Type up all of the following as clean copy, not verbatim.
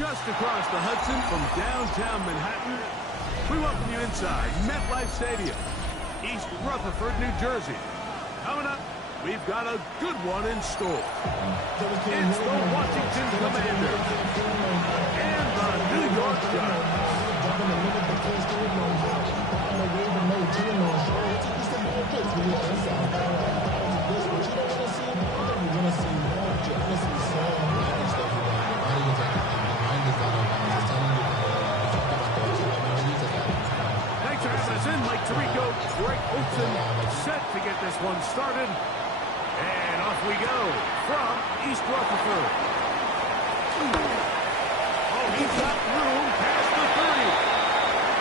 Just across the Hudson from downtown Manhattan, we welcome you inside MetLife Stadium, East Rutherford, New Jersey. Coming up, we've got a good one in store. It's the Washington Commanders and the New York Giants. Thanks for having us in, Lake Tarico. Greg Olson set to get this one started. And off we go from East Rutherford. Oh, he's got room past the 30.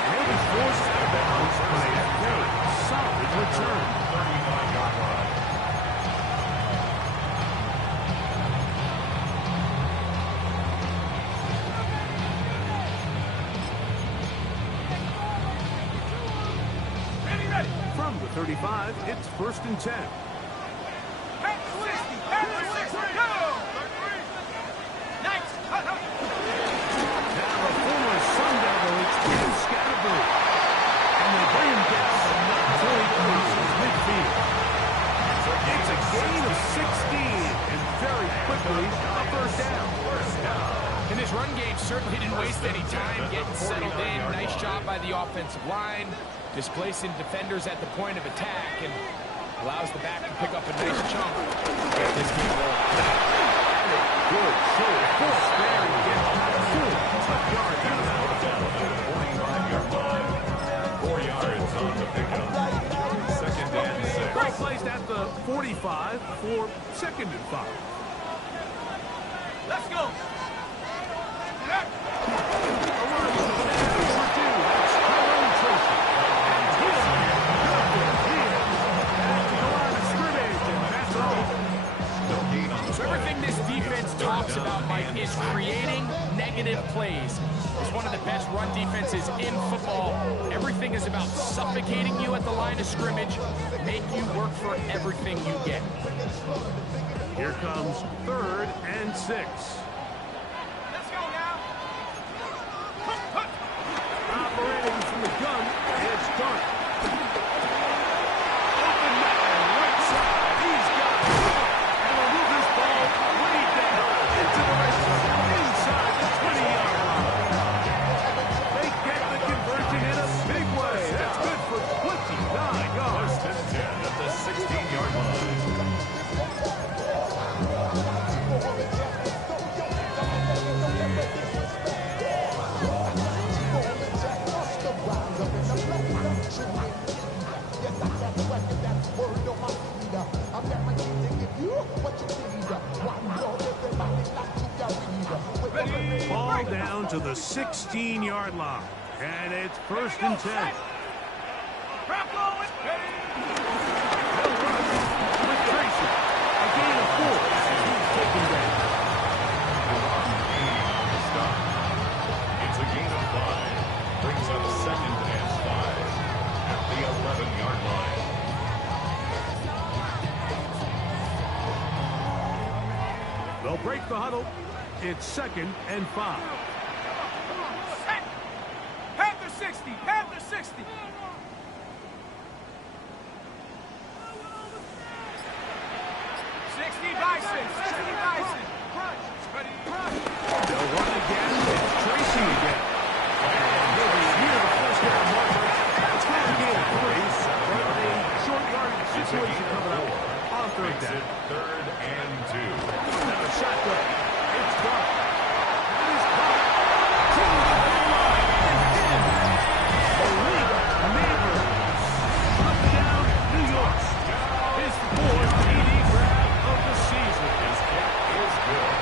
And he's forced out of bounds on a very solid return. 35-yard line. From the 35, it's 1st and 10. And this run game certainly didn't waste any time getting settled in. Nice job by the offensive line, displacing defenders at the point of attack, and allows the back to pick up a nice chunk. Get this game rolling. Good shoulder force there and get 4 yards out of that. 45-yard line. 4 yards on the pickup. 2nd and 6. Break placed at the 45 for 2nd and 5. Let's go. So everything this defense talks about, Mike, is creating negative plays. It's one of the best run defenses in football. Everything is about suffocating you at the line of scrimmage, make you work for everything you get. Here comes 3rd and 6. Let's go now. Operating from the gun, it's Dart. Open man, right side, he's got it. And will move this ball way down into the red zone, inside the 20-yard line. They get the conversion in a big way. That's good for 29 yards. 1st and 10 at the 16-yard line. Ball down to the 16-yard line. And it's 1st and 10. They'll rush with Tracy. A gain of 4 as he's taken down. Stop. It's a gain of 5. Brings up 2nd and 5 at the 11-yard line. They'll break the huddle. It's 2nd and 5. Panther 60. Panther 60. 60 Bison. 60 Bison. They'll run again. It's Tracy again. And he'll be near the first down marker. It's going to be a 3. But a short yardage situation coming up on 3rd down. 3rd and 2. Now a shotgun. It's Dart. That is caught. To the line and in. The league neighbors. Touchdown, New York. His 4th TD grab of the season. His kick is good.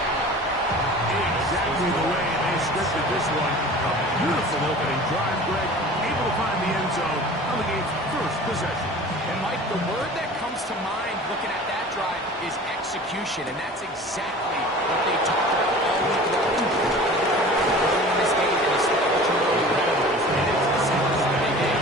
Exactly the way they scripted this one. A beautiful opening drive, Greg. Able to find the end zone on the game's first possession. And Mike, the word that comes to mind looking at that drive is execution, and that's exactly what they talked about all week long. This game and the start that you really read about is and it's the same as they did.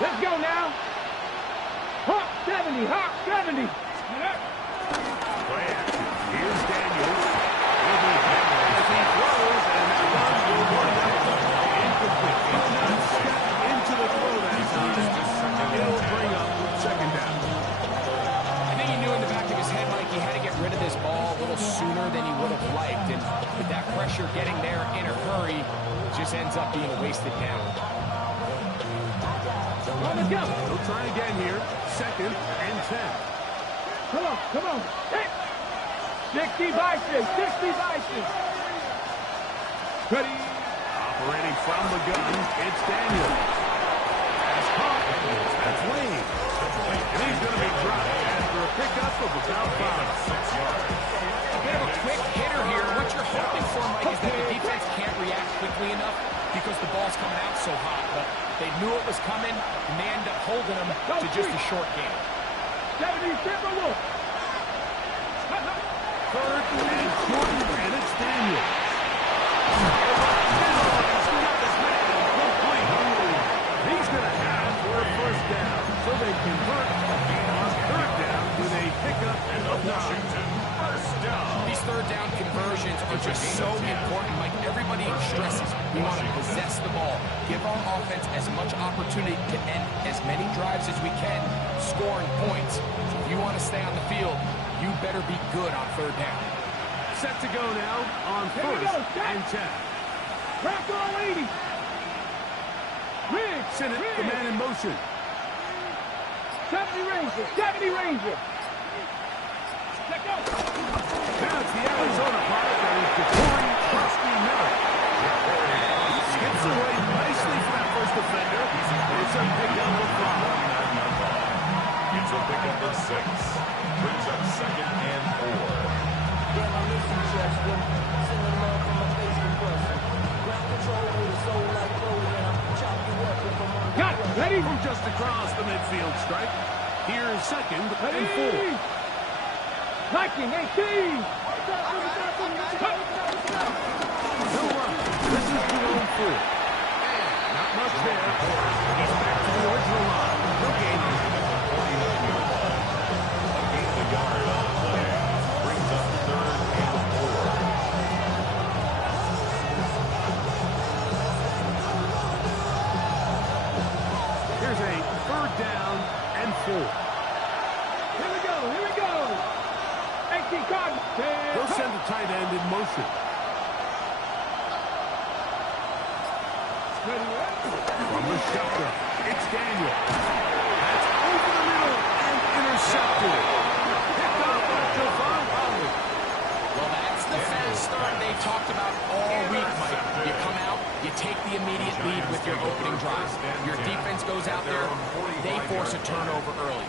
Let's go now. Hawk 70, Hawk 70. Play action. Here's Daniels. Will be hammered as he throws, and that run will wind up incomplete. He did not step into the throw that time. It'll bring up second down. I think he knew in the back of his head, Mike, he had to get rid of this ball a little sooner than he would have liked. And with that pressure getting there in a hurry, it just ends up being wasted down. Let's go. He'll try again here. Second and 10. Come on, come on. Hey. 60 by 6, 60 by 6. Ready. Operating from the gun, it's Daniel. That's caught. That's Wayne. And he's going to be dropped after a pickup of about 5. 6 yards. A bit of a quick hitter here. What you're hoping for, Mike, is that the defense can't react quickly enough because the ball's coming out so hot. But they knew it was coming, and they end up holding them to just a short game. 70, Timber Wolf. Third and short, and it's Daniel. He's going to have for a first down, so they convert on third down with a pickup of Washington. First down. These third down conversions are just so important. Like everybody stresses, we want to possess the ball, give our offense as much opportunity to end as many drives as we can, scoring points. So if you want to stay on the field, you better be good on third down. Set to go now on first and 10. Crack all 80. Riggs. Send it, the man in motion. 70 Ranger, 70 Ranger. Let go. Now it's the Arizona product, and it's Corey Krusty Miller. He skips away nicely for that first defender. It's a pickup of 5. It's a pickup of 6. Brings up second and 4. Damn, I miss you, Chester. Sending love from a Facebook person. Ground control with a soul like gold, and I'm chop you up if I'm on the Got it. Ready? From just across the midfield stripe, here's second and 4. Viking 18. No run. This is Jerome Ford. And not much there. He's back to the original line. No gain. Gain the yard on the play. Brings up third and 4. Here's a third down and 4. Here we go, here we go. 18 Cardinals. They'll send the tight end in motion. From the shotgun, it's Daniel. That's over the middle and intercepted. Picked up by Javon Holland. Well, that's the fast start they talked about all week, Mike. You come out, you take the immediate lead with your opening drive. Your defense goes out there, they force a turnover early.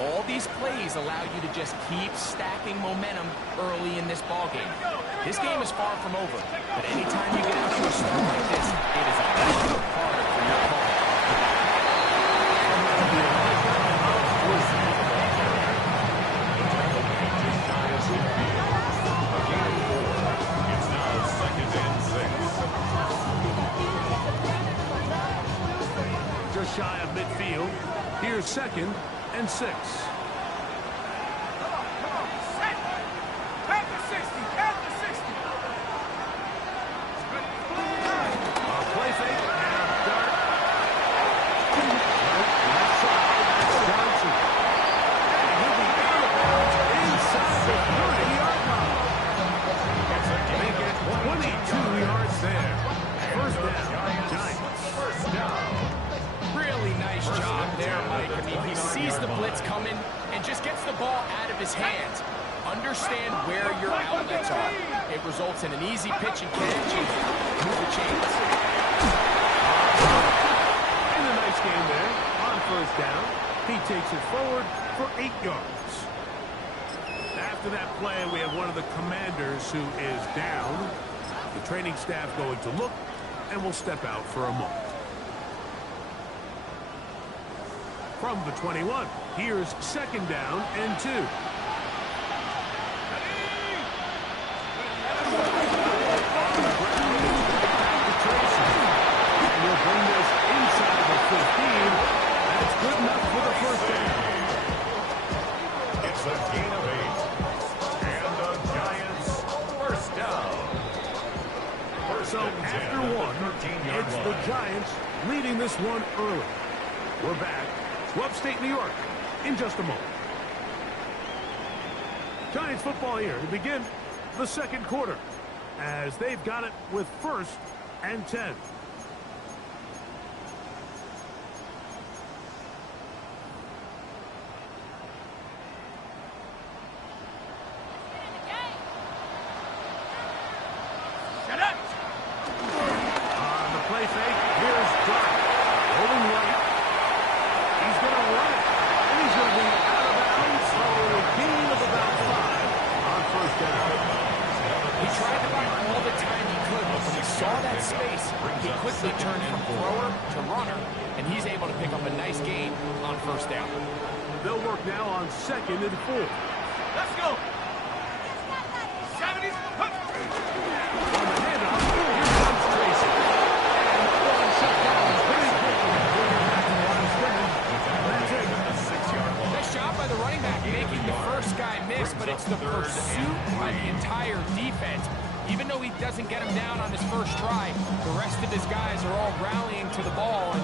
All these plays allow you to just keep stacking momentum early in this ball game. This game is far from over, but anytime you get out to a start like this, it is a lot harder for your opponent. It's now second and 6. Just shy of midfield. Here's second and 6. Come on, set. Half the 60, half the 60. A play fake and a dart. Left side, that's Johnson. And he'll be out of bounds inside the 30-yard line. Make it 22 yards there. First down, Giants. First down. Really nice job there, Mike. I mean, he sees the blitz coming and just gets the ball out of his hands. Understand where your outlets are. It results in an easy pitch and catch and move the chains. And a nice game there on first down. He takes it forward for 8 yards. After that play, we have one of the commanders who is down. The training staff going to look and will step out for a moment. From the 21, here's second down and 2. We'll bring this inside the 15. Giants leading this one early. We're back to upstate New York in just a moment. Giants football here to begin the second quarter as they've got it with 1st and 10. They'll work now on 2nd and 4. Let's go. 70s. On the handoff, here comes Tracy. And one shut down pretty quickly. Back in the line of scrimmage. That's it. A 6-yard line. Nice job by the running back making the first guy miss, but it's the pursuit by the entire defense. Even though he doesn't get him down on his first try, the rest of his guys are all rallying to the ball, and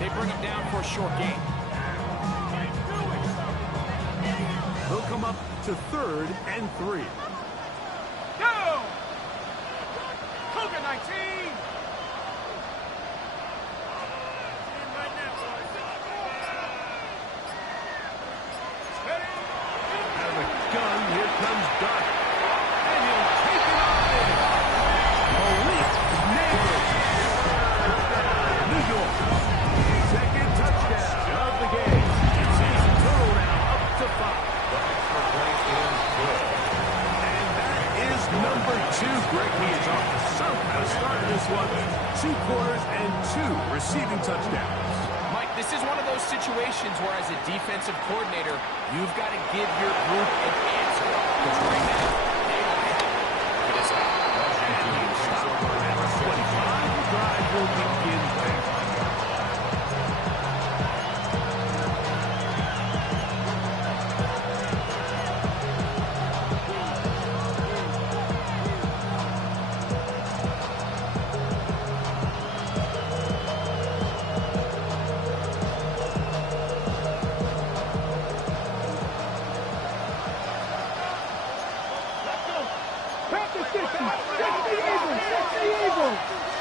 they bring him down for a short gain. They'll come up to 3rd and 3. Go! Cougar 19! Out of the gun, here comes Doc. And he'll take it on in. Malik Neighbors. New York. 2nd touchdown of the game. Season total now up to 5. And that is number 2. Greg, he is off to some kind of start in this one. 2 quarters and 2 receiving touchdowns. Mike, this is one of those situations where as a defensive coordinator, you've got to give your group an answer. Because right now, they don't have it. It is out. And he'll stop at 25. The drive will begin there.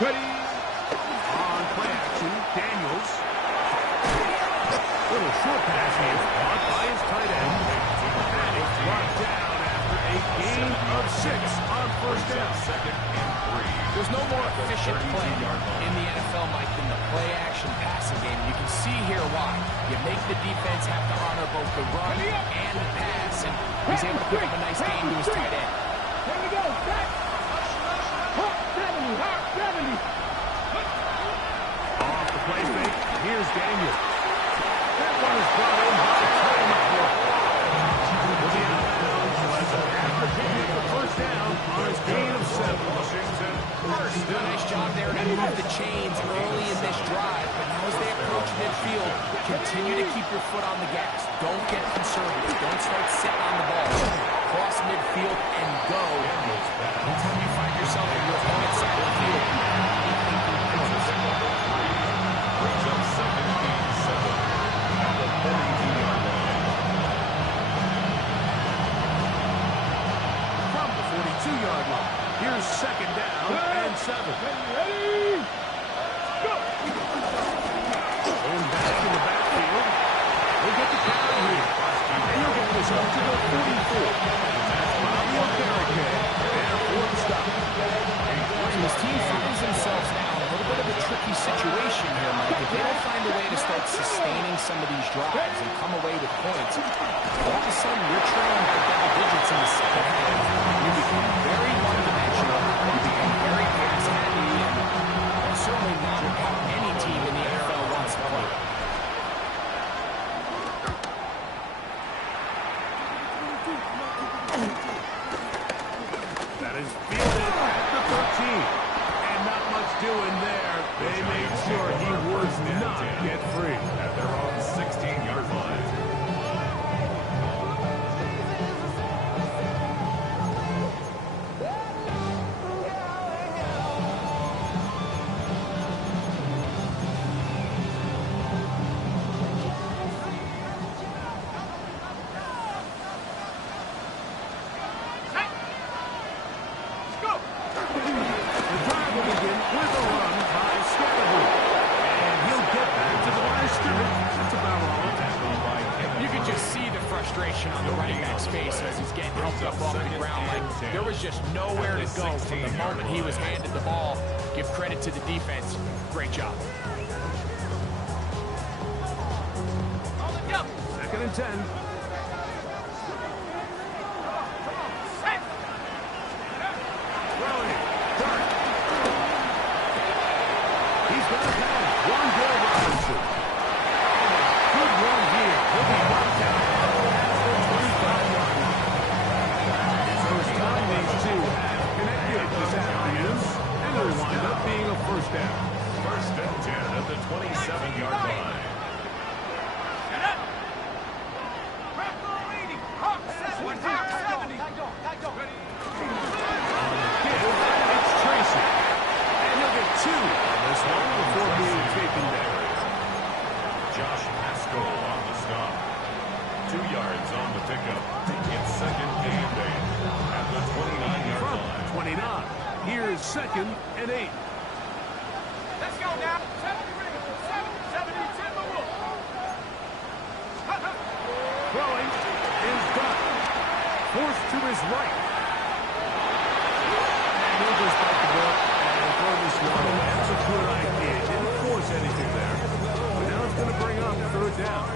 Ready? On play action, Daniels. Little short pass here, caught by his tight end. And it's brought down after a gain of 6 on 1st down. 2nd and 3. There's no more efficient play in the NFL, Mike, than the play-action passing game. You can see here why. You make the defense have to honor both the run and the pass, and he's able to pick up a nice gain to his tight end. Here we go. Back. Hop 70. Hop 70. Off the play fake, here's Daniels. That one is brought in by Trey McCoy. Will be out of bounds as after taking the 1st down on his gain of 7. Washington first. Do a nice job there to move the chains early in this drive, but now as they approach midfield, continue to keep your foot on the gas. Don't get conservative. Don't start sitting on the ball. Cross midfield and go. Anytime you find yourself in your opponent's side of the field. Brings up 2nd and 7 at the 42-yard line. From the 42-yard line, here's 2nd down and 7. Ready? Go! Going back in the backfield. We'll get the carry here. And he'll get this up to the 44. That's Bobby O'Carrick. And 4th stop. So his team finds themselves now in a little bit of a tricky situation here, Mike. If they don't find a way to start sustaining some of these drives and come away with points, all of a sudden you're trailing by double digits in the second half. You become very one-dimensional. You become very pass-heavy, and that's certainly not how any team in the NFL wants to play. That is fielded at the 13. And not much doing there. They made sure he would not get free. At their own 16-yard line. up off the ground. Like, there was just nowhere to go from the moment he was handed the ball. Give credit to the defense. Great job. Second and 10. Throwing it. Dart. He's got a pass. One goal, Robinson. Good run here. He'll be knocked out at the 25-yard line. First time these two have connected this afternoon, and it'll wind up being a first down. First and 10 at the 27-yard line. Josh Haskell on the stop. 2 yards on the pickup. It's second and 8 at the 29-yard line. 29. Here's second and 8. Let's go now. 70, Timberwolves. Throwing is done. Forced to his right. And he'll just bite the ball and throw this one away. That's a good idea. Didn't force anything there. But now it's going to bring up third down.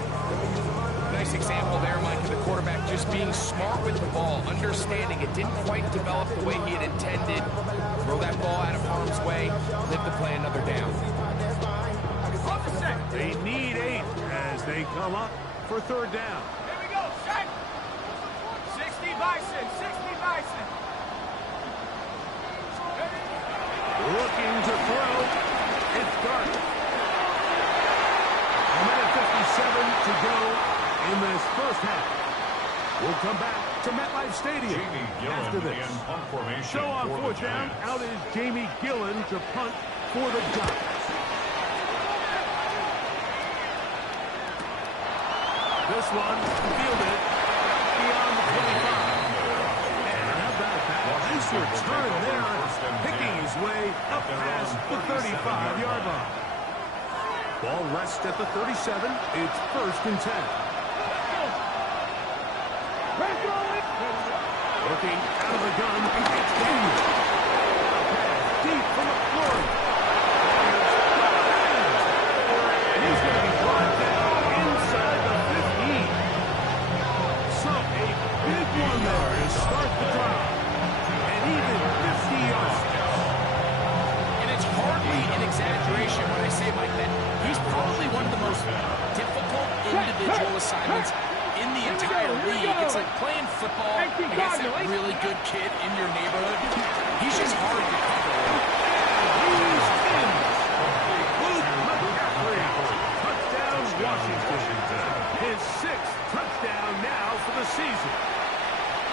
Nice example there, Mike, of the quarterback just being smart with the ball, understanding it didn't quite develop the way he had intended. Throw that ball out of harm's way, live to play another down. They need 8 as they come up for third down. Here we go, set. 60 Bison, 60 Bison. Looking to throw. It's Dart. A minute 57 to go in this first half. We'll come back to MetLife Stadium after this. In punt formation So on for fourth the down, Giants. out is Jamie Gillen to punt for the Giants. This one fielded beyond the 25. And how about that? Nice return there, picking his way up past the 35-yard line. Ball rests at the 37. It's first and 10. Looking out of the gun, it's Daniel. Deep from the floor. And he's going to be brought down inside the 15. So a big one there to start the drive. And even 50 yards. And it's hardly an exaggeration when I say, Mike, that he's probably one of the most difficult individual assignments in the entire league. It's like playing football against that really good kid in your neighborhood. He's just hard to cover. He's in. Luke McCaffrey. Touchdown, Washington. His 6th touchdown now for the season.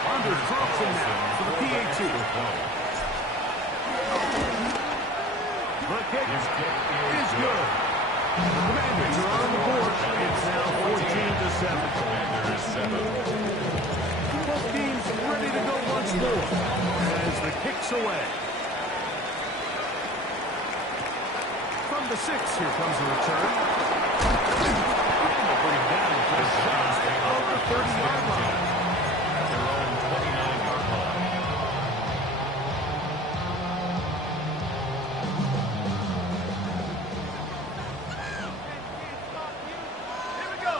Under Thompson now for the PAT. The kick is good. The Commanders are on the board. It's now 14-7. Both teams ready to go once more as the kick's away. From the 6, here comes the return. And they'll bring down for a shot on the 30-yard line. Their own 29-yard line.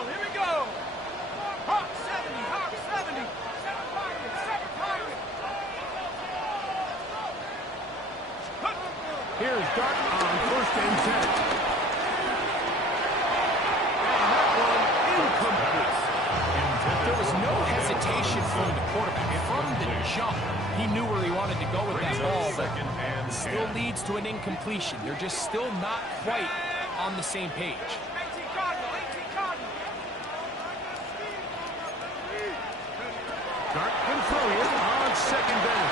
Here we go. Hawk 70, Hawk 70. 7 Pirates, 7 Pirates. Here's Dart on first and 10. And that one incomplete. There was no hesitation from the quarterback. From the jump, he knew where he wanted to go with that ball, but still leads to an incompletion. They're just still not quite on the same page. 18 Cardinal, 18 Cardinal. Dart can throw it on second down.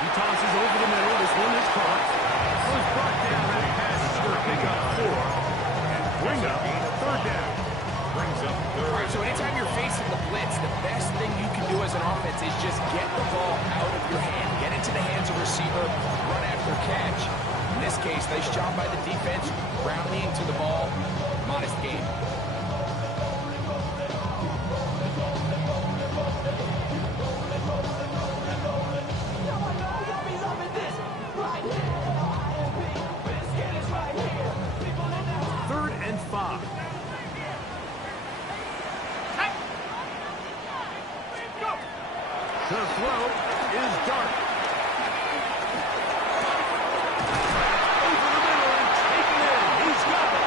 He tosses over the middle. This one is caught. Was brought down. That pass is going to pick up 4 and bring up third down. Brings up All right, so anytime you're facing the blitz, the best thing you can do as an offense is just get the ball out of your hand, get into the hands of a receiver, run after catch. In this case, nice job by the defense, rounding to the ball, modest game. The throw is Dark. Over the middle and taken in. He's got it.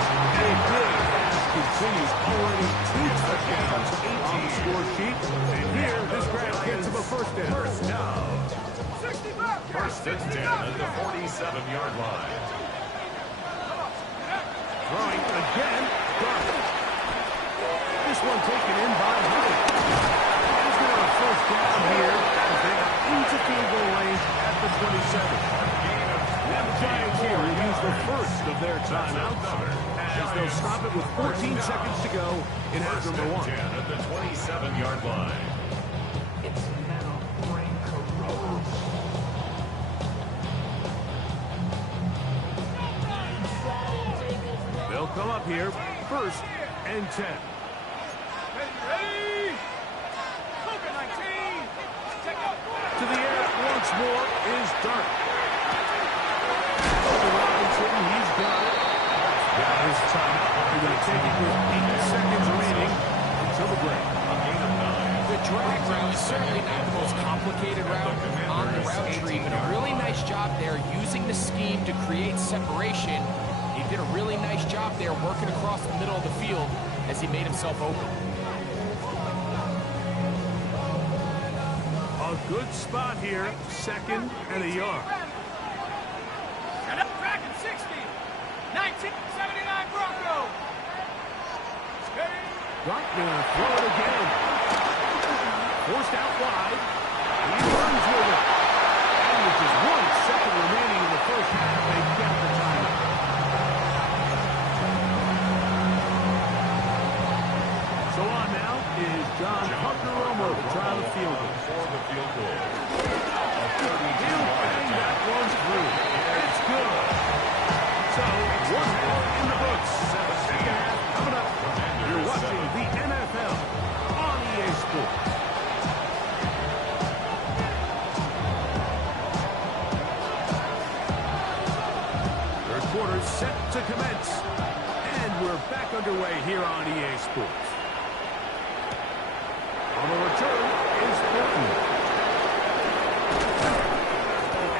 A big pass continues. Already 2 touchdowns on the score sheet. And here, this grab gets him a first down. First down. 65. First and 10 at the 47-yard line. Throwing again. Dark. This one taken in by Hunt. He's going to have a first down here as they are into field goal range at the 27. And the Giants here will use the first of their timeouts as they'll stop it with 14 seconds to go in half number 1. 10 at the 27-yard line. They'll come up here, first and 10. Ready? Luka 19. Check out. To the air once more is Dark. Robinson, he's got it. Got his timeout. They're going to take it with 8 seconds remaining until the break. The drag route is certainly not the most complicated route on the route tree, but a really nice job there using the scheme to create separation. He did a really nice job there working across the middle of the field as he made himself open. A good spot here, second and a yard. Set up back at 60. 1979 Broncos. Dark gonna throw it again. Forced out wide. He runs with it. And with just 1 second remaining in the first half, they get the timeout. So on now is John Pucker-Romo to try the field goal. For the field goal. He'll bang that one through. It's good. So, 1 half in the books. Second half coming up. You're watching the NFL on EA Sports. Third quarter set to commence. And we're back underway here on EA Sports. On the return is Burton.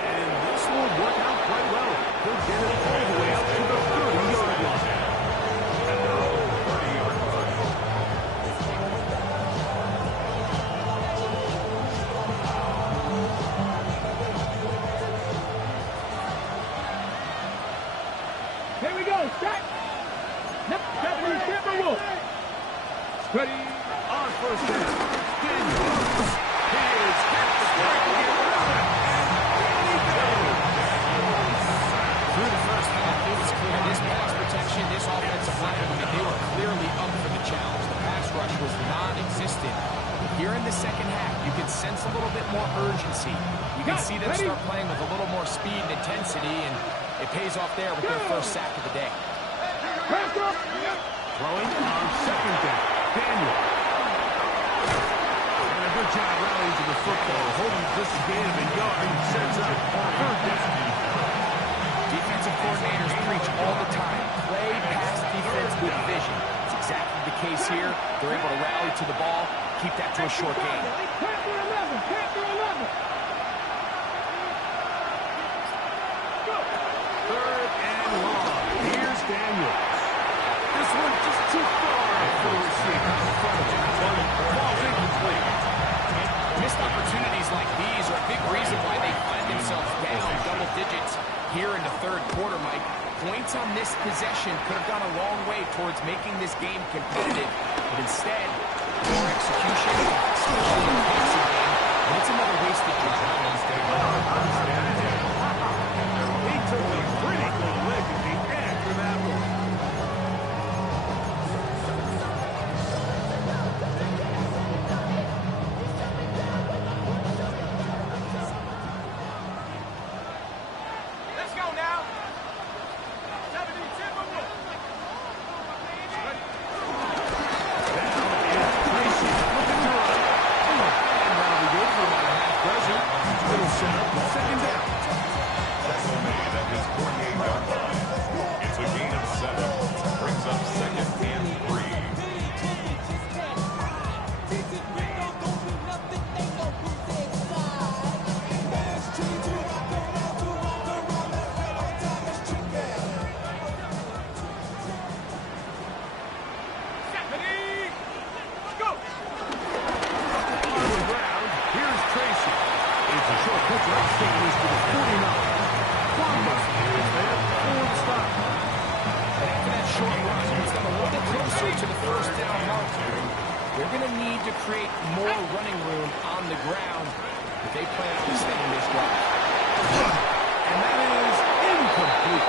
And this will work out quite well. He'll get it all the way up to the 30-yard line. Here we go. Strike. Japanese Timberwolf. Ready. On first down, Daniels. He is hit the strike again. Through the first half, it was clear this pass protection, this offensive line, they were clearly up for the challenge. The pass rush was non-existent. Here in the second half, you can sense a little bit more urgency. You can see them start playing with a little more speed and intensity, and it pays off there with their first sack of the day. Throwing on second down, Daniels. And a good job rallying to the football, holding this game in yard and sets up third down. Defensive coordinators preach all the time, play pass defense with vision. It's exactly the case here. They're able to rally to the ball, keep that to a short game. Panther 11. Panther 11. Third and long. Here's Daniels. This one just too far for the receiver. Ball's incomplete. Missed opportunities like these are a big reason why they find themselves down double digits here in the third quarter, Mike. Points on this possession could have gone a long way towards making this game competitive, but instead, poor execution, especially in the passing game, and it's another wasted drive. He took a pretty good lick at the end for that one. Let's go now. 70 Timberwolf. And now we go for about a half dozen. Little setup, second down. to create more running room on the ground if they plan on extending this drive. And that is incomplete.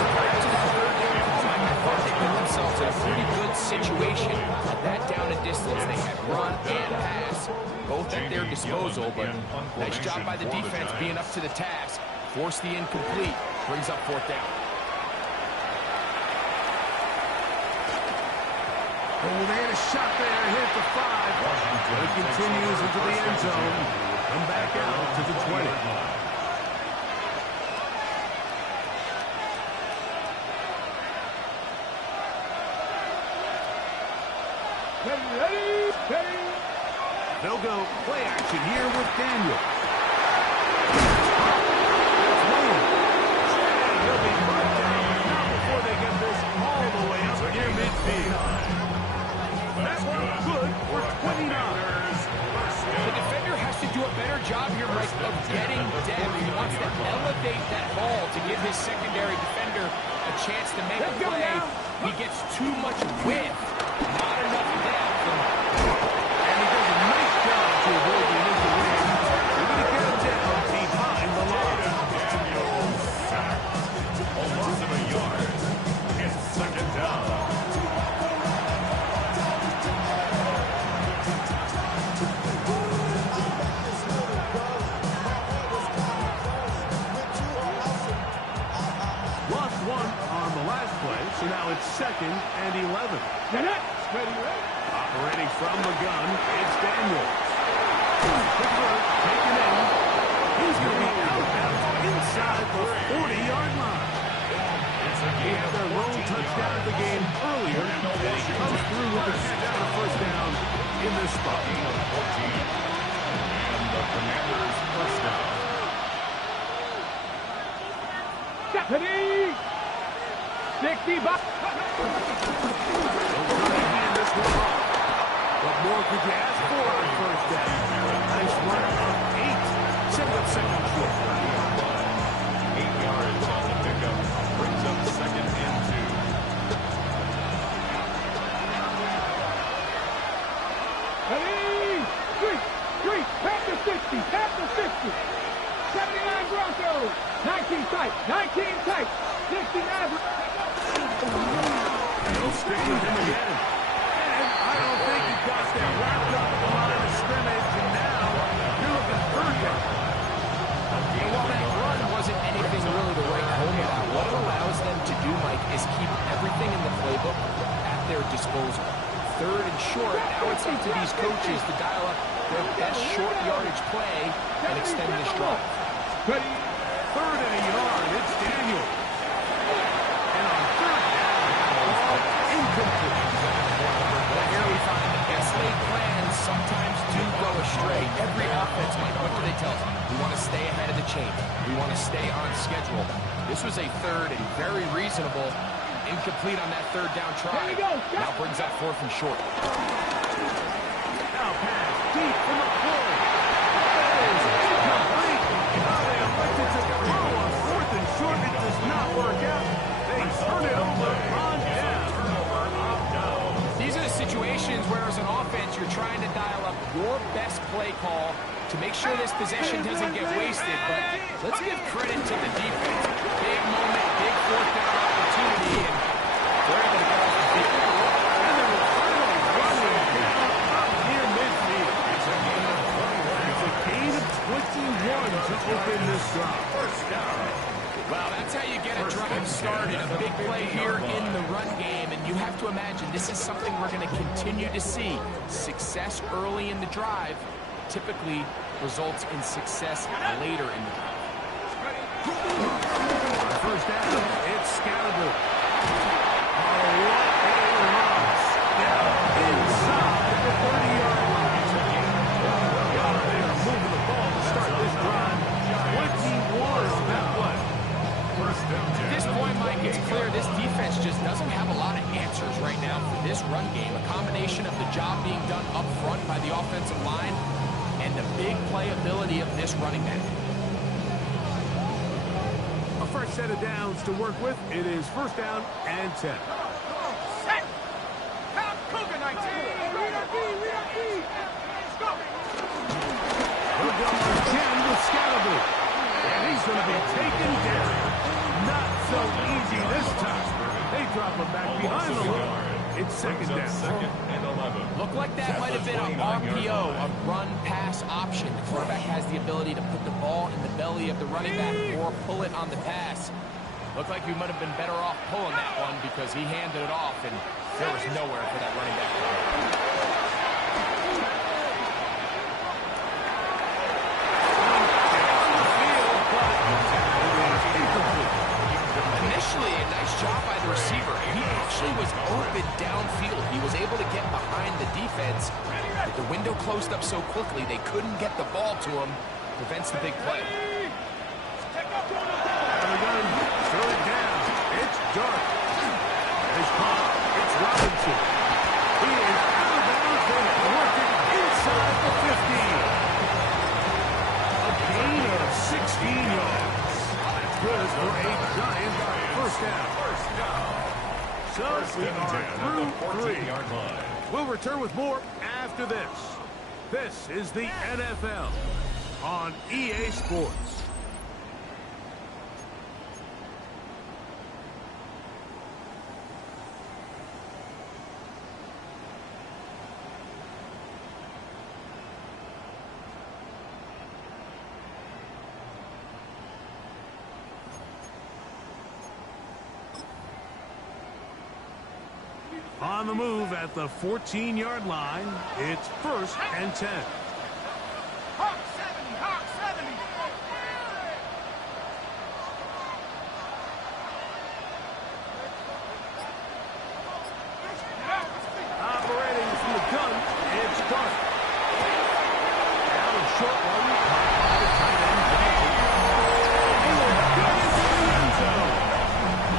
So prior to that third down conversion, I thought they put themselves in a pretty good situation at that down and distance. They had run and pass, both at their disposal, but nice job by the defense being up to the task. Force the incomplete, brings up fourth down. Oh, they had a shot there, hit the 5. But it continues into the end zone. Come back out to the 20. Ready. They'll go play action here with Daniel. He'll be brought down now before they get this all the way up near midfield. That one good for 29. The defender has to do a better job here, Mike, of getting depth. He wants to elevate that ball to give his secondary defender a chance to make a play. He gets too much width, not enough depth. And he does a nice job to avoid the initial win. They're going to get him down behind the line. A loss of a yard. It's second down. Lost one on the last play, so now it's 2nd and 11. Ready. Operating from the gun, it's Daniels. Taken in. He's going to be out inside the 40-yard line. He had their lone touchdown of the game earlier, and he comes through with a catch for the first down in this spot. And the Commanders' first down. Ready. 60 bucks. What more could you ask for on first down? Nice run of 8. Set up second short. 8 yards on the pickup. Brings up 2nd and 2. Ready. 3. Past the 60. 79 Broncos. 19 tight. 69. They'll stick with him again. And I don't think he got that wrapped up at the line of scrimmage, and now you're looking third down. And while that run wasn't anything really to write home about, what it allows them to do, Mike, is keep everything in the playbook at their disposal. Third and short, now it's up to these coaches to dial up their best short yardage play and extend this drive. Ready. 3rd and a yard, it's Daniel. And on 3rd down, incomplete. But here we find the best laid plans sometimes do go astray. Every offense, Mike, what do they tell us? We want to stay ahead of the chain. We want to stay on schedule. This was a 3rd and very reasonable. Incomplete on that 3rd down try. Now brings up 4th and short. Now pass deep from the play. That is incomplete. Now they elected to throw on 4th and short. It does not work out. They turn it over on down. These are the situations where as an offense you're trying to dial up your best play call to make sure this possession doesn't get wasted. But let's give credit to the defense. Big moment, big 4th down opportunity, and they're able to get off the field. And they were finally running down up near midfield. It's a gain of 21 to open this drive. First down. Well, that's how you get a drive started. A big play here in the run game, and you have to imagine this is something we're going to continue to see. Success early in the drive typically results in success later in the drive. First down, it's Scalaboo. Oh, what a loss. Down inside the 30-yard line. They are moving the ball to start this drive. 21 on that play. At this point, Mike, it's clear this defense just doesn't have a lot of answers right now for this run game. A combination of the job being done up front by the offensive line and the big playability of this running back. A fresh set of downs to work with. It is first down and 10. Set. Count Cougar 19. Read our D. again with Scalaboo. And he's going to be taken down. Not so easy this time. They drop him back behind the line. It's second down. Second and 11. Looked like that might have been an RPO, a run-pass option. The quarterback has the ability to put the ball in the belly of the running back or pull it on the pass. Looked like we might have been better off pulling that one because he handed it off, and there was nowhere for that running back. Initially, a nice job by the receiver. He actually was open downfield. He was able to get behind the defense. But the window closed up so quickly, they couldn't get the ball to him. Prevents the big play. Third down. It's dark. It's caught. It's Robinson. He is out of bounds and working inside the 15. A gain of 16 yards. That's good for a giant first down. So we are through 3. We'll return with more after this. This is the NFL on EA Sports. On the move at the 14-yard line, it's 1st and 10. Hawk 70, Hawk 70. Operating from the gun, it's Dark. Down a short one, caught by the tight end. He will get into the end zone.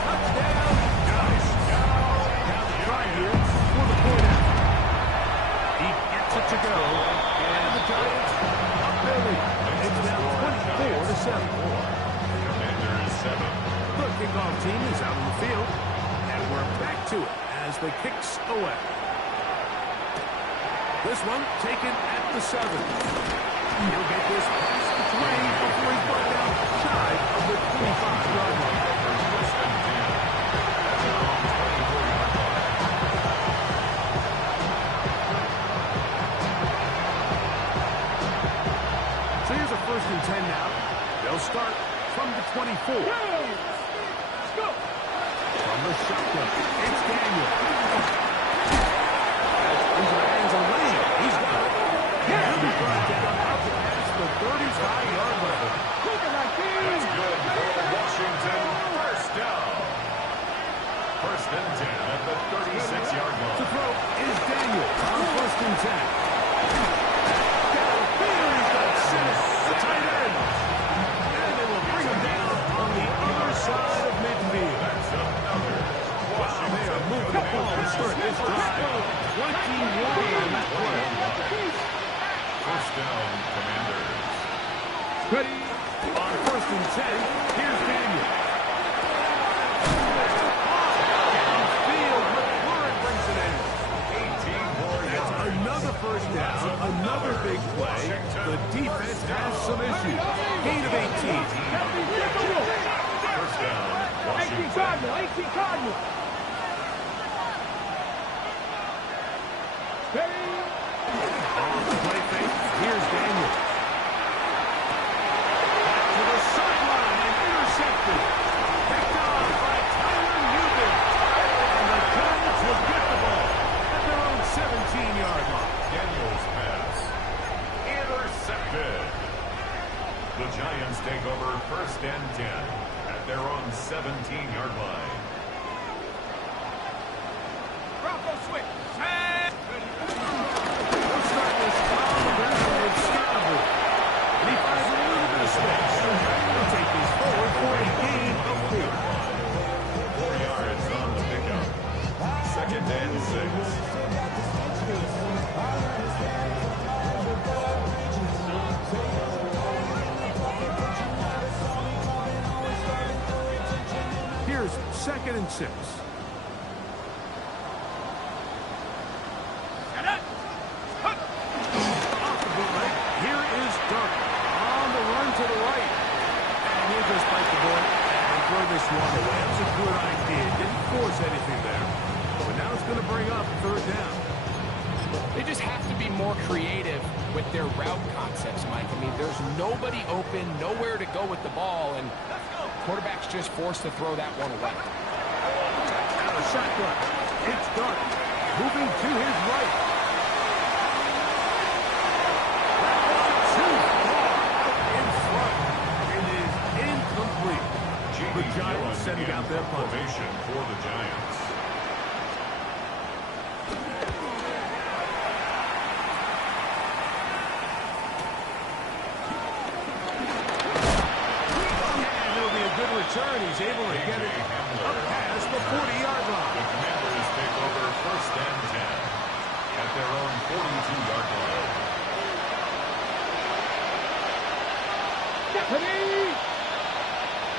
Touchdown, Giants. Now the try here for the point out. He gets it to go, and the Giants up their lead. It's now 24-7. Commanders 7. The kickoff team is out on the field, and we're back to it as the kicks away. This one taken at the 7. He'll get this past the 20 before he's brought down shy of the 25-yard line. So here's a 1st and 10 now. They'll start from the 24. Let's go. From the shotgun, it's Daniel. Into the hands of Lane. He's got it. He'll be brought down out past the 35-yard level. That's good for Washington. First down. 1st and 10 at the 36-yard To line. throw is Daniel on 1st and 10. Downfield, he's got Simmons, the tight end. And they will bring him down on the other side of midfield. That's another Washington. They are moving the ball to start this drive. 21 on that play. First down, Commanders. Ready? On 1st and 10, here's Daniel. Downfield, McLaurin brings it in. 18 more That's yards. another first down, another big play. The defense has some issues. Gain of 18. First down, 18 Washington. Cardinal, 18 Cardinal. On the play fake, here's Daniel. Back to the sideline and intercepted. Picked off by Tyler Newton. And the Giants will get the ball at their own 17-yard line. Daniels pass. Intercepted. The Giants take over 1st and 10 at their own 17-yard line. Bronco switch. We'll start this on the ground with Scalaboo. And he finds a little bit of space. He'll take this forward for a gain of 4. 4 yards on the pickup. 2nd and 6. Here's 2nd and 6. Off the bootleg, here is Dark on the one away. That's a good idea. Didn't force anything there. But now it's going to bring up third down. They just have to be more creative with their route concepts, Mike. I mean, there's nobody open, nowhere to go with the ball, and quarterback's just forced to throw that one away. Out of shotgun. It's Dart. Moving to his right. Too far out in front. It is incomplete. The Giants sending out their formation for the Giants. Return. He's able to get it up past the 40-yard line. The Commanders take over first and 10 at their own 42-yard line. Ready?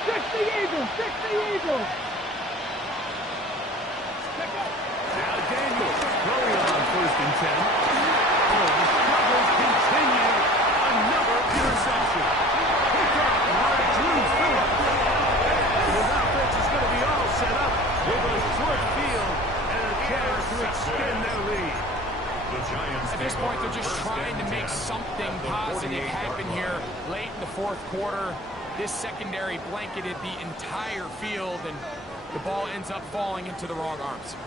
Fix the Eagles! Fix the Eagles! Now Daniels throwing on first and 10. Oh, the struggles continue. Another interception. Picked up by Drew Phillips. His offense is going to be all set up with a short field and a chance to extend their lead. The Giants At this point, they're just trying to make something positive happen here late in the fourth quarter. This secondary blanketed the entire field, and the ball ends up falling into the wrong arms.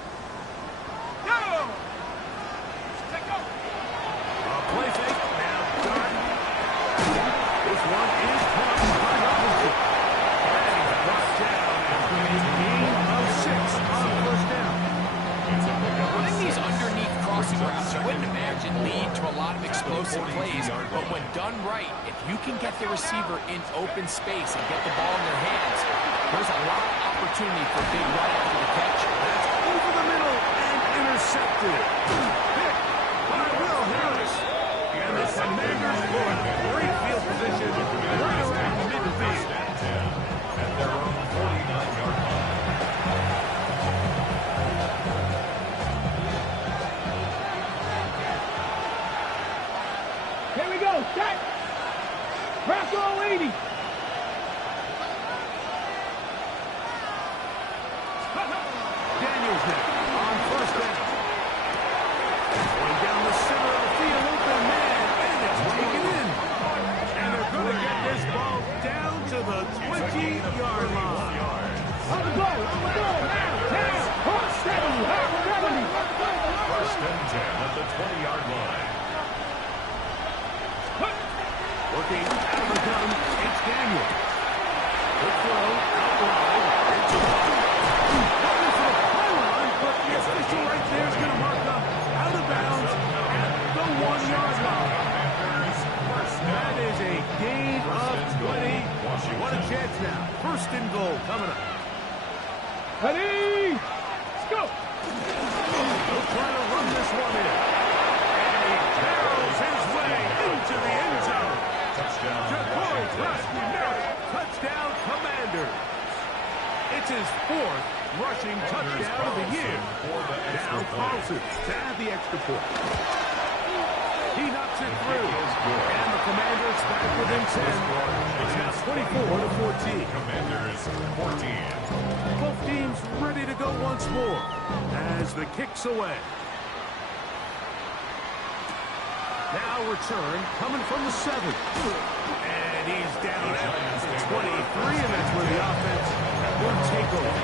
Go! Play fake. Now Dart. This one is caught by Robinson. And he's brought down after a gain of 6 on first down. Running these underneath crossing routes, you wouldn't imagine lead to a lot of explosive plays, but when done right, if you can get the receiver in open space and get the ball in their hands, there's a lot of opportunity for a big run after the catch. That's over the middle and intercepted. Picked by Will Harris. And the Commanders will have great field position right around midfield. at their own 49-yard line. Here we go. Set. Rocco 80. Daniels now on first down. Going down the center of the field, open man, and it's taken in. And they're going to get this ball down to the 20-yard line. On the goal. Now. First 70. First and 10 at the 20-yard line. Working out of the gun, it's Daniel. Quick throw, out wide. It's looking for the pylon, but the official right there is going to mark up out of bounds at the 1-yard line. That is a gain of 20. What a chance now. First and goal coming up. Ready? Let's go. They'll try to run this one in. And he barrels his way into the end zone. Touchdown. Touchdown, Commanders. It's his 4th rushing touchdown of the year. Now Carlson to add the extra point. He knocks it through. And the Commanders back within 10. It's now 24-14. Commanders 14. Both teams ready to go once more as the kick's away. Now return coming from the 7. And he's down at the 23, and that's where the offense will take over.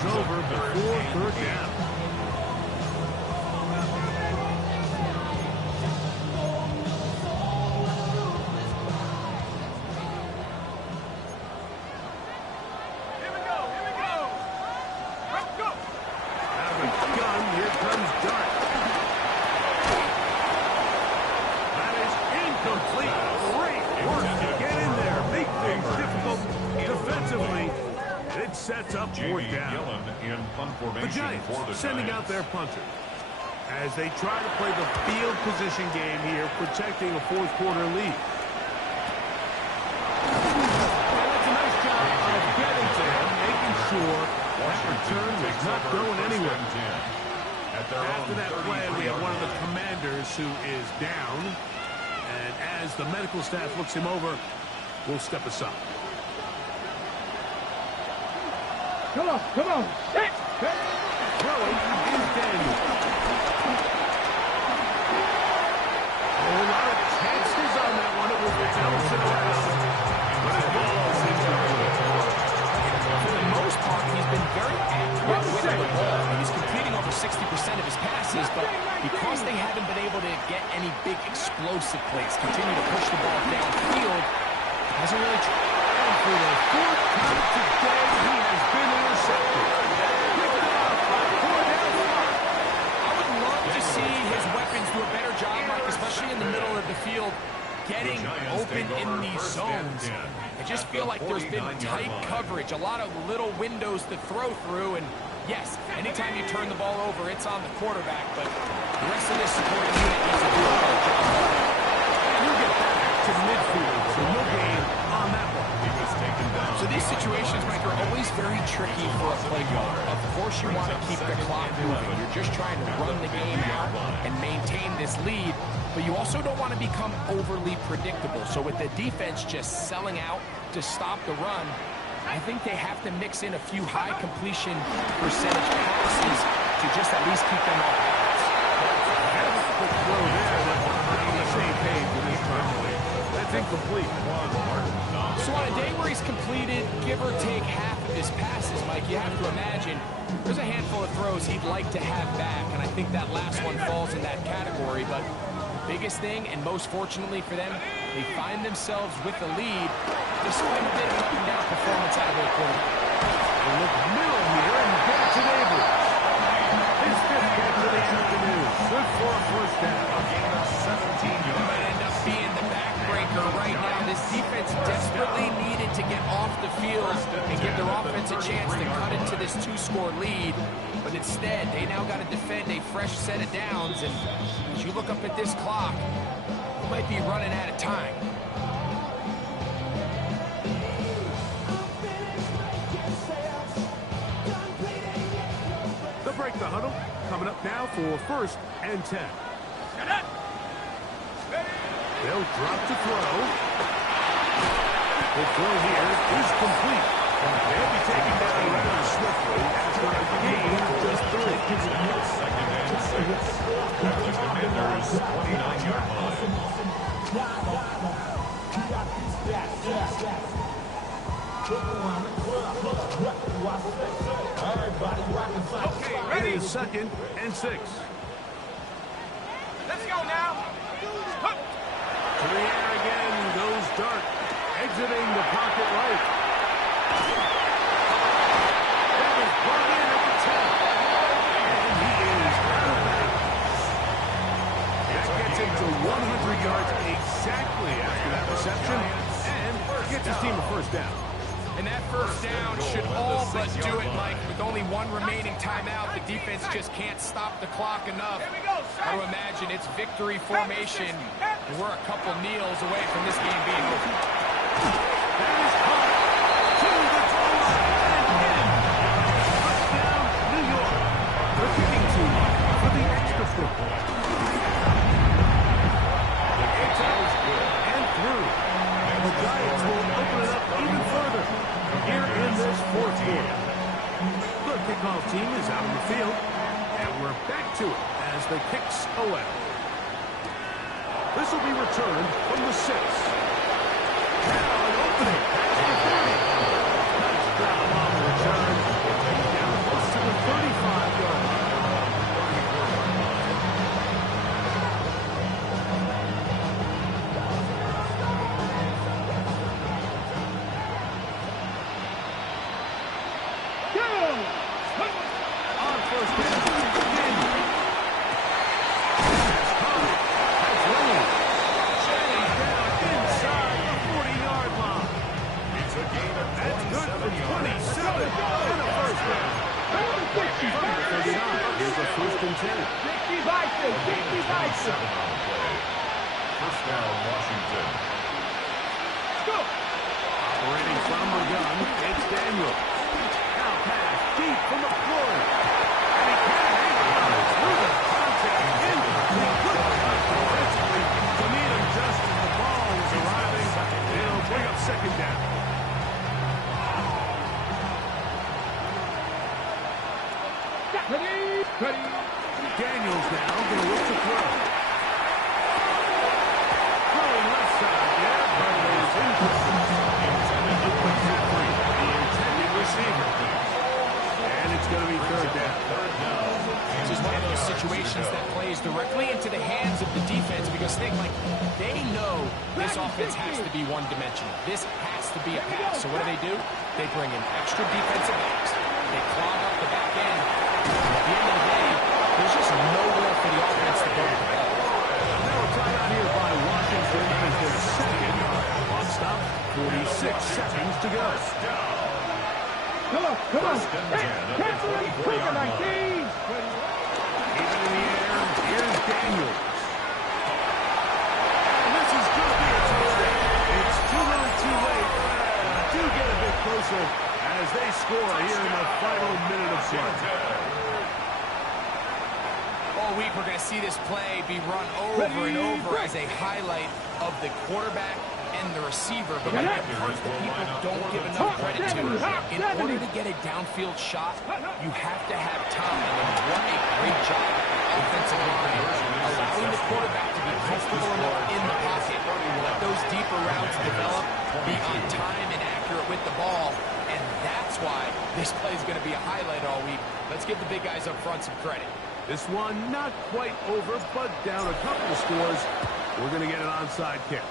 is over before third down. Here we go. Let's go. Out of the gun, here comes Dart. That is incomplete. Great work to get in there. Make things difficult defensively. It sets up fourth down. The Giants sending out their punter as they try to play the field position game here, protecting a fourth quarter lead. Well, that's a nice job of getting to him, making sure that return is not going anywhere. After that play, we have one of the commanders who is down, and as the medical staff looks him over, we'll step aside. Come on. Hit. Throwing is Daniel. A lot of chances on that one. It was Ellison around. But his ball is incomplete. For the most part, he's been very accurate with the ball. And he's completing over 60% of his passes, but because they haven't been able to get any big explosive plays, continue to push the ball downfield, hasn't really tried. And for the fourth time today, he has been intercepted. Picked off by Cordell. I would love to see his weapons do a better job, Mike, especially in the middle of the field, getting open in these zones. I just feel like there's been tight coverage, a lot of little windows to throw through, and yes, anytime you turn the ball over, it's on the quarterback, but the rest of this supporting unit needs to do a better job. He'll get back to midfield, so no gain on that one. So these situations, Mike, are always very tricky for a play caller. Of course you want to keep the clock moving. You're just trying to run the game out and maintain this lead, but you also don't want to become overly predictable. So with the defense just selling out to stop the run, I think they have to mix in a few high completion percentage passes to just at least keep them off balance. That's a quick throw there, but we're on the same page with this time. That's incomplete. So on a day where he's completed, give or take half of his passes, Mike, you have to imagine there's a handful of throws he'd like to have back, and I think that last one falls in that category. But the biggest thing, and most fortunately for them, they find themselves with the lead despite a bit of an up-and-down performance out of their quarterback. They look middle here and get to Neighbors. His fifth catch of the afternoon. Good for a first down. A gain of 17 yards. Might end up being the backbreaker right now. This defense desperately needed to get off the field and give their offense a chance to cut into this two-score lead. But instead, they now got to defend a fresh set of downs. And as you look up at this clock, you might be running out of time. They'll break the huddle. Coming up now for 1st and 10. They'll drop to throw. The throw here is complete. They'll be taken down rather swiftly after a gain of just 3. Second and 6. At the Commanders' 29-yard It is 2nd and 6. Let's go now. To the air again goes Dart, exiting the pocket right. That is brought in at the 10. And he is out of bounds. That gets him to 100 yards exactly after that reception and gets his team a first down. And that first down should all but do it, Mike. With only one remaining timeout, the defense just can't stop the clock enough. I would imagine it's victory formation, and we're a couple kneels away from this game being over. That is caught to the goal line and in. Touchdown, New York. The kicking team for the extra point. It's out and through. And the Giants will open it up even further here in this fourth quarter. The kickoff team is out on the field, and we're back to it as the kicks away. This will be returned from the 6. Now an opening. That's the 30. Nice job on the return. Down On first down, Daniel. Has caught it. Has running. Shannon's down inside the 40-yard line. It's a gain of That's good for 27 yards. 27 and a first down. From the 39, here's a first and 10. 60 Bison, 60 Bison. 7 on the play. First down, Washington. Go. Operating from the gun, it's Daniel. Now pass deep from the floor. And he can't hang on through the contact. Incomplete. Good cut defensively to meet him just as the ball was arriving. It'll bring up second down. Ready. Daniels now going to look to throw. Throwing left side there, but it is incomplete. Intended to McCaffrey, the intended receiver. And it's going to be third down. This is one of those situations that plays directly into the hands of the defense because they know this offense has to be one-dimensional. This has to be a pass. So what do? They bring in extra defensive backs. They clog up the back end. And at the end of the day, there's just nowhere for the offense to go to the ball. Now a timeout here by Washington as their second. On stop, 46 seconds to go. Come on. Hey, Kathleen, quick on my keys. Even in the air, here's Daniels. And this is going to be a touchdown. It's too little too late. Do get a bit closer as they score here in the final minute of play. All week, we're going to see this play be run over and over as a highlight of the quarterback and the receiver. But one of the parts that people don't give enough credit to, in order to get a downfield shot, you have to have time. And what a great job offensive line, allowing the quarterback to be comfortable enough in the pocket, let those deeper routes develop, be on time and accurate with the ball. And that's why this play is going to be a highlight all week. Let's give the big guys up front some credit. This one not quite over, but down a couple of scores. We're going to get an onside kick.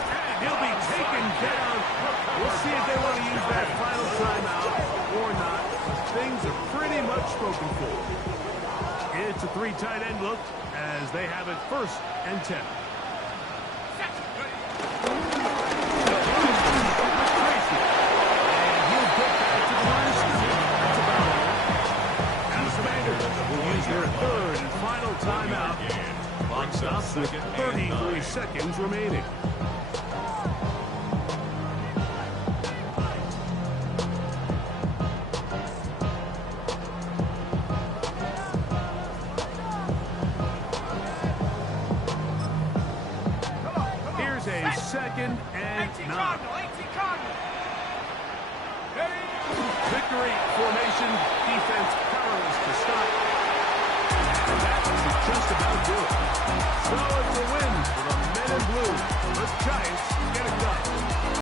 And he'll be taken down. We'll see if they want to use that final timeout or not. Things are pretty much spoken for. It's a three tight end look as they have it first and 10. Their third and final timeout. Clock stops with 33 seconds remaining. Here's a second and 9. Victory formation, defense powerless to stop. That should just about do it. So it's a win for the men in blue. The Giants